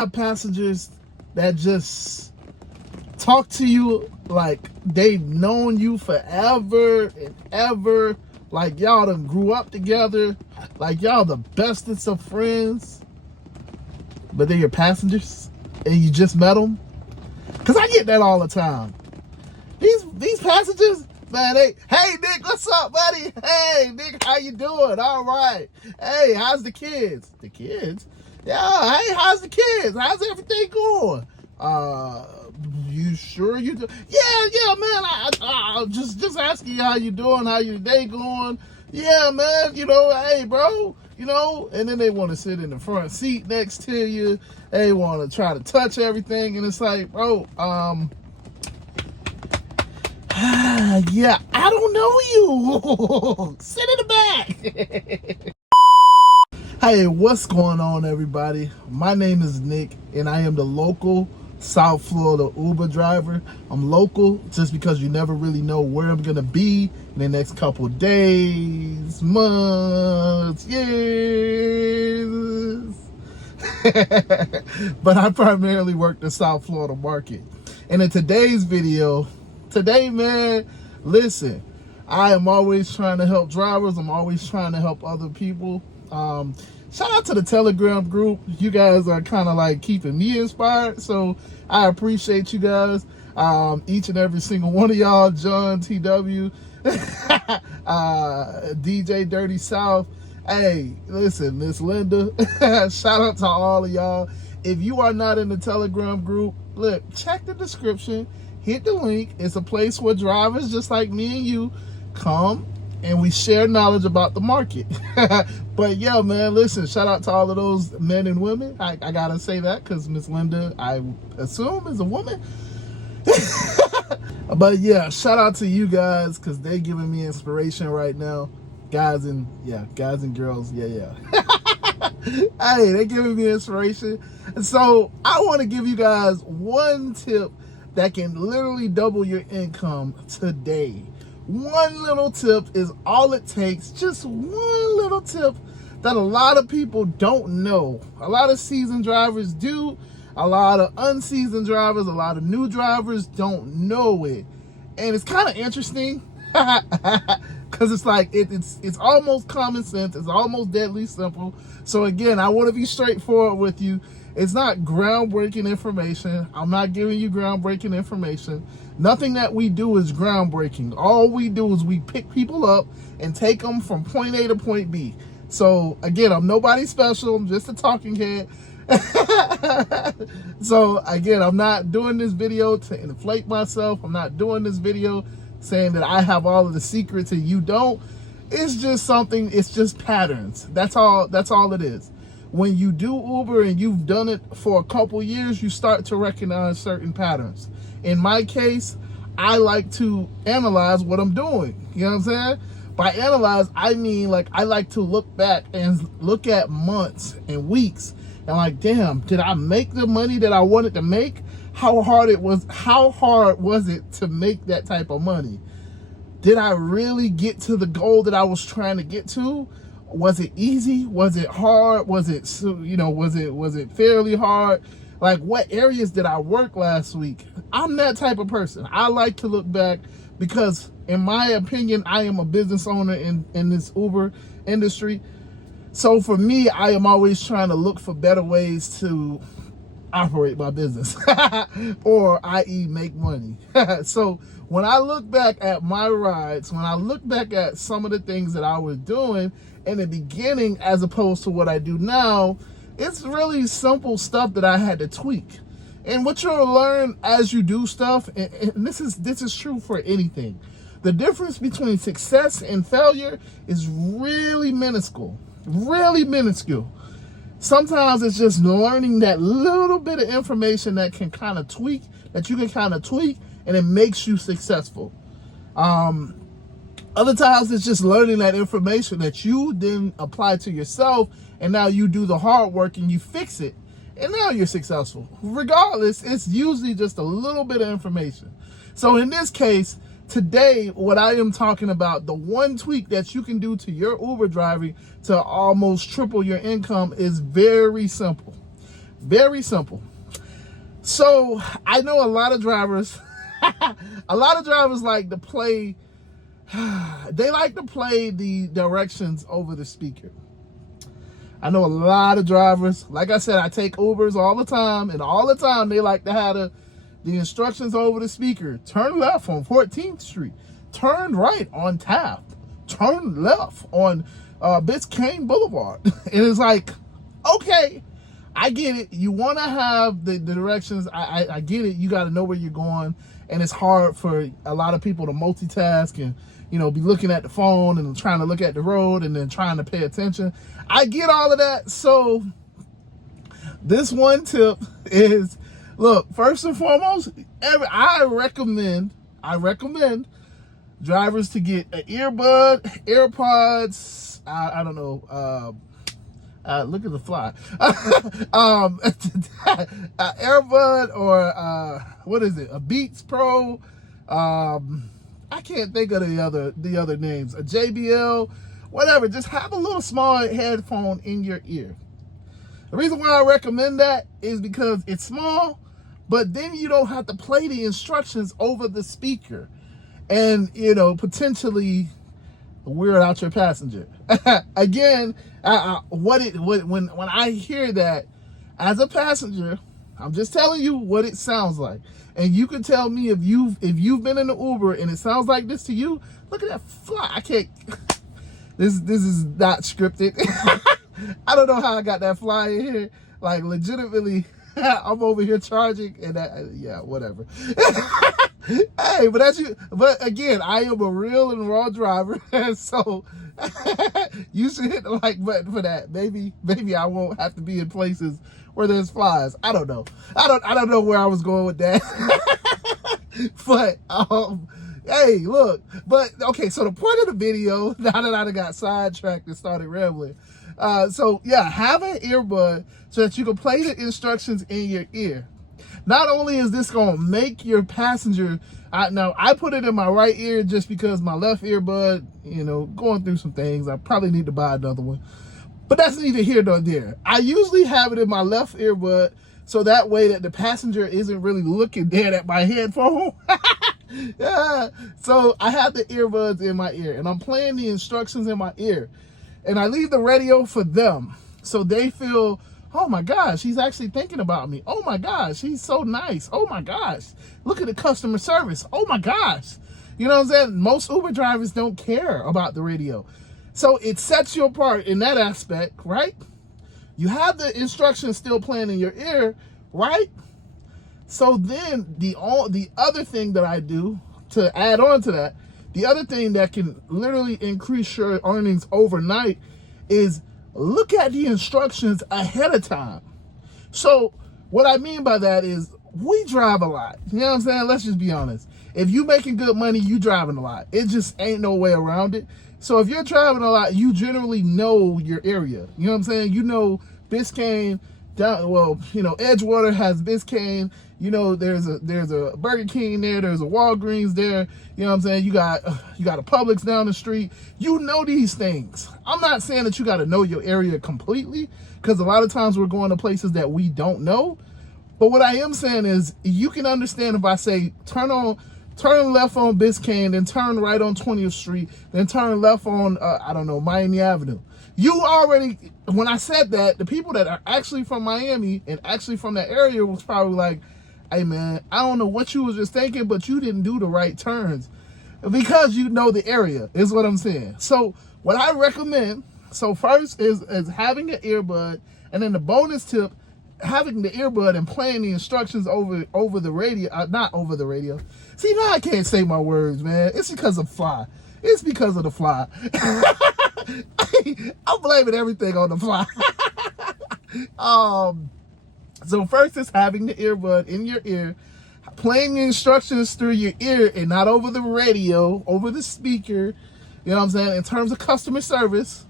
have passengers that just talk to you like they've known you forever and ever, like y'all done grew up together, like y'all the bestest of friends, but they're your passengers and you just met them? Because I get that all the time. These passengers, man, hey Nick, what's up, buddy? Hey Nick, how you doing? All right. Hey, how's the kids? The kids? Yeah, hey, how's the kids? How's everything going? You sure you do? Yeah, man. I just asking you how you doing, how your day going. Yeah, man, hey, bro, and then they want to sit in the front seat next to you. They want to try to touch everything, and it's like, bro, yeah, I don't know you. Sit in the back. Hey, what's going on, everybody? My name is Nick, and I am the local South Florida Uber driver. I'm local just because you never really know where I'm gonna be in the next couple of days, months, years. But I primarily work the South Florida market. And in today's video, man, listen, I am always trying to help drivers. I'm always trying to help other people. Shout out to the Telegram group. You guys are kind of like keeping me inspired, so I appreciate you guys. Each and every single one of y'all, John TW, DJ Dirty South. Hey, listen, Miss Linda, shout out to all of y'all. If you are not in the Telegram group, look, check the description, hit the link. It's a place where drivers just like me and you come and we share knowledge about the market. But yeah, man, listen, shout out to all of those men and women. I gotta say that because Miss Linda, I assume, is a woman. But yeah, shout out to you guys because they giving me inspiration right now. Guys and girls, yeah. Hey, they giving me inspiration. And so I want to give you guys one tip that can literally double your income today. One little tip is all it takes. Just one little tip that a lot of people don't know. A lot of seasoned drivers do. A lot of unseasoned drivers, a lot of new drivers don't know it. And it's kind of interesting because it's like it's almost common sense. It's almost deadly simple. So again, I want to be straightforward with you. It's not groundbreaking information. I'm not giving you groundbreaking information. Nothing that we do is groundbreaking. All we do is we pick people up and take them from point A to point B. So again, I'm nobody special. I'm just a talking head. So again, I'm not doing this video to inflate myself. I'm not doing this video saying that I have all of the secrets and you don't. It's just something, it's just patterns. That's all it is. When you do Uber and you've done it for a couple years, you start to recognize certain patterns. In my case, I like to analyze what I'm doing. You know what I'm saying? By analyze, I mean like I like to look back and look at months and weeks and like, damn, did I make the money that I wanted to make? How hard was it to make that type of money? Did I really get to the goal that I was trying to get to? Was it easy? Was it hard? Was it fairly hard? Like, what areas did I work last week? I'm that type of person. I like to look back because, in my opinion, I am a business owner in this Uber industry. So for me, I am always trying to look for better ways to operate my business or i.e. make money. So when I look back at my rides, when I look back at some of the things that I was doing in the beginning as opposed to what I do now, it's really simple stuff that I had to tweak. And what you'll learn as you do stuff, and this is true for anything, the difference between success and failure is really minuscule. Sometimes it's just learning that little bit of information that you can kind of tweak, and it makes you successful. Other times it's just learning that information that you then apply to yourself, and now you do the hard work and you fix it, and now you're successful. Regardless, it's usually just a little bit of information. So in this case, today, what I am talking about, the one tweak that you can do to your Uber driving to almost triple your income is very simple. Very simple. So I know a lot of drivers, like to play, they like to play the directions over the speaker. I know a lot of drivers, like I said, I take Ubers all the time, and all the time they like to have the instructions over the speaker. Turn left on 14th Street. Turn right on Taft. Turn left on Biscayne Boulevard. And it's like, okay, I get it. You want to have the directions. I get it. You got to know where you're going. And it's hard for a lot of people to multitask and, be looking at the phone and trying to look at the road and then trying to pay attention. I get all of that. So this one tip is, look, first and foremost, I recommend drivers to get an earbud, AirPods, I don't know, look at the fly, earbud, or what is it, a Beats Pro, I can't think of the other names, a JBL, whatever. Just have a little small headphone in your ear. The reason why I recommend that is because it's small, but then you don't have to play the instructions over the speaker and, potentially weird out your passenger. Again, when I hear that as a passenger, I'm just telling you what it sounds like. And you can tell me if you've been in the Uber and it sounds like this to you. Look at that fly. I can't. This is not scripted. I don't know how I got that fly in here. Like, legitimately, I'm over here charging and yeah, whatever. Hey, but again, I am a real and raw driver, and so you should hit the like button for that. Maybe I won't have to be in places where there's flies. I don't know. I don't know where I was going with that. But hey, look. But okay, so the point of the video, now that I got sidetracked and started rambling. So yeah, have an earbud so that you can play the instructions in your ear. Not only is this going to make your passenger, now I put it in my right ear just because my left earbud, going through some things. I probably need to buy another one. But that's neither here nor there. I usually have it in my left earbud so that way that the passenger isn't really looking dead at my headphone. Yeah. So I have the earbuds in my ear and I'm playing the instructions in my ear. And I leave the radio for them so they feel, oh my gosh, he's actually thinking about me. Oh my gosh, he's so nice. Oh my gosh, look at the customer service. Oh my gosh. You know what I'm saying? Most Uber drivers don't care about the radio. So it sets you apart in that aspect, right? You have the instructions still playing in your ear, right? So then the other thing that I do to add on to that, the other thing that can literally increase your earnings overnight is look at the instructions ahead of time. So what I mean by that is we drive a lot. You know what I'm saying? Let's just be honest. If you making good money, you driving a lot. It just ain't no way around it. So if you're driving a lot, you generally know your area. You know what I'm saying? You know Biscayne, Edgewater has Biscayne. There's a Burger King there. There's a Walgreens there. You know what I'm saying? You got a Publix down the street. You know these things. I'm not saying that you got to know your area completely, because a lot of times we're going to places that we don't know. But what I am saying is you can understand if I say turn left on Biscayne, then turn right on 20th Street, then turn left on Miami Avenue. You already, when I said that, the people that are actually from Miami and actually from that area was probably like, hey man, I don't know what you was just thinking, but you didn't do the right turns, because you know the area, is what I'm saying. So what I recommend, so first is having an earbud, and then the bonus tip, having the earbud and playing the instructions over the radio, not over the radio. See, now I can't say my words, man. It's because of fly. It's because of the fly. I'm blaming everything on the fly. So first is having the earbud in your ear, playing the instructions through your ear and not over the radio, over the speaker. You know what I'm saying? In terms of customer service.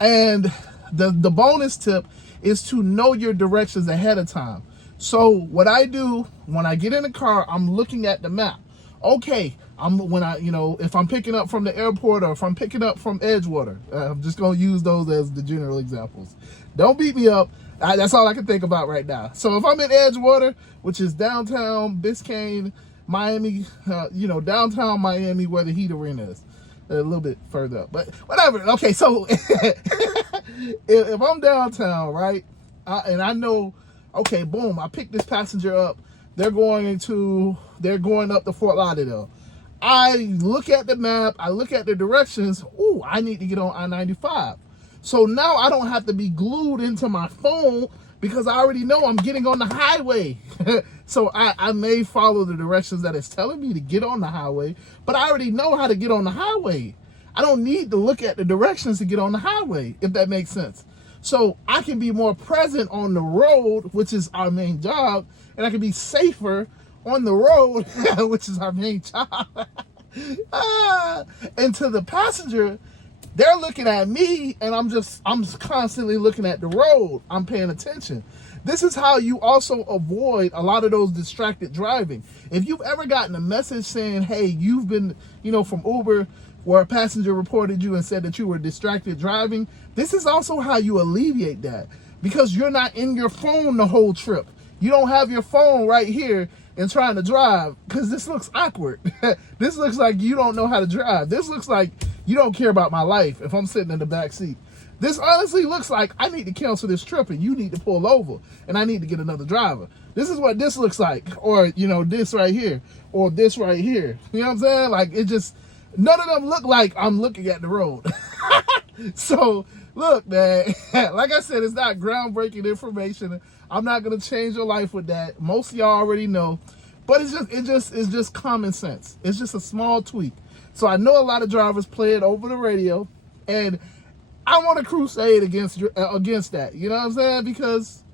And the bonus tip is to know your directions ahead of time. So what I do when I get in the car, I'm looking at the map. Okay, if I'm picking up from the airport or if I'm picking up from Edgewater, I'm just gonna use those as the general examples. Don't beat me up. That's all I can think about right now. So if I'm in Edgewater, which is downtown Biscayne, Miami, downtown Miami, where the Heat Arena is, a little bit further up, but whatever. Okay, so if I'm downtown, right, and I know, okay, boom, I picked this passenger up. They're going up to Fort Lauderdale. I look at the map, I look at the directions. Ooh, I need to get on I-95. So now I don't have to be glued into my phone because I already know I'm getting on the highway. So I may follow the directions that it's telling me to get on the highway, but I already know how to get on the highway. I don't need to look at the directions to get on the highway, if that makes sense. So I can be more present on the road, which is our main job, and I can be safer on the road, which is our main job. And to the passenger, they're looking at me, and I'm constantly looking at the road. I'm paying attention. This is how you also avoid a lot of those distracted driving. If you've ever gotten a message saying, hey, you've been, from Uber, where a passenger reported you and said that you were distracted driving, this is also how you alleviate that, because you're not in your phone the whole trip. You don't have your phone right here and trying to drive, because this looks awkward. This looks like you don't know how to drive. This looks like you don't care about my life if I'm sitting in the back seat. This honestly looks like I need to cancel this trip and you need to pull over and I need to get another driver. This is what this looks like. Or, this right here or this right here. You know what I'm saying? Like, it just, none of them look like I'm looking at the road. So look, man, like I said, it's not groundbreaking information. I'm not going to change your life with that. Most of y'all already know, but it's just common sense. It's just a small tweak. So I know a lot of drivers play it over the radio, and I want to crusade against that. You know what I'm saying? Because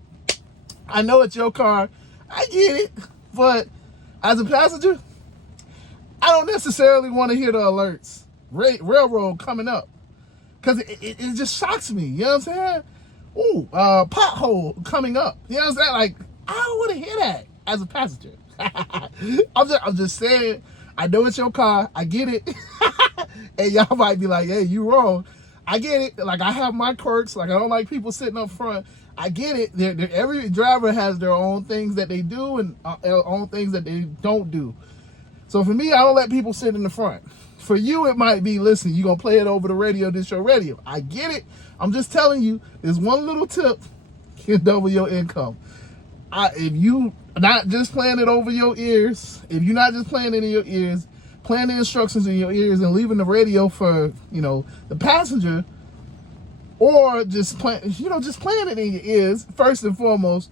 I know it's your car. I get it. But as a passenger, I don't necessarily want to hear the alerts. Railroad coming up. Because it just shocks me. You know what I'm saying? Ooh, pothole coming up. You know what I'm saying? Like, I don't want to hear that as a passenger. I'm just saying, I know it's your car. I get it. And y'all might be like, hey, you wrong. I get it. Like, I have my quirks. Like, I don't like people sitting up front. I get it. Every driver has their own things that they do and own things that they don't do. So for me, I don't let people sit in the front. For you, it might be, listen, you're going to play it over the radio, this your radio. I get it. I'm just telling you, there's one little tip can double your income. If you not just playing it over your ears, if you're not just playing it in your ears, playing the instructions in your ears and leaving the radio for, the passenger, or just playing it in your ears, first and foremost,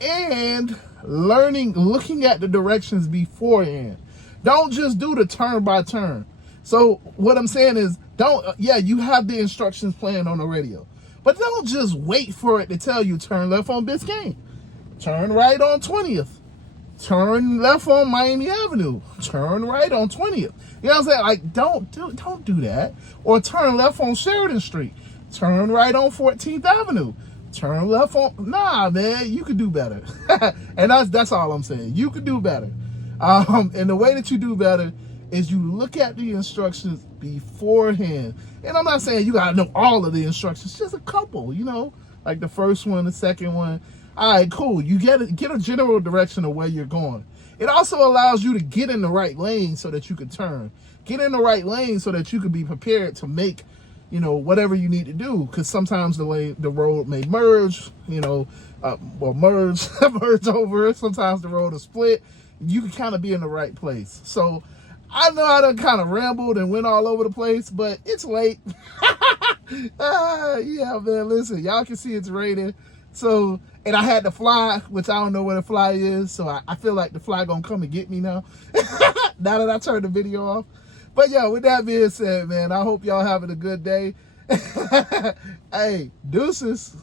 and looking at the directions beforehand. Don't just do the turn by turn. So what I'm saying is, you have the instructions playing on the radio, but don't just wait for it to tell you turn left on Biscayne, turn right on 20th, turn left on Miami Avenue, turn right on 20th. You know what I'm saying? Like, don't do that. Or turn left on Sheridan Street, turn right on 14th Avenue, turn left on, nah, man, you could do better. And that's all I'm saying. You could do better. And the way that you do better is you look at the instructions beforehand. And I'm not saying you gotta know all of the instructions, just a couple, like the first one, the second one. All right, cool. You get a general direction of where you're going. It also allows you to get in the right lane so that you can turn. Get in the right lane so that you can be prepared to make, whatever you need to do. Because sometimes the road may merge, merge over. Sometimes the road is split. You can kind of be in the right place. So I know I done kind of rambled and went all over the place, but it's late. Yeah, man, listen, y'all can see it's raining. So, and I had to fly, which I don't know where the fly is. So I feel like the fly gonna come and get me now. Now that I turned the video off. But yeah, with that being said, man, I hope y'all having a good day. Hey, deuces.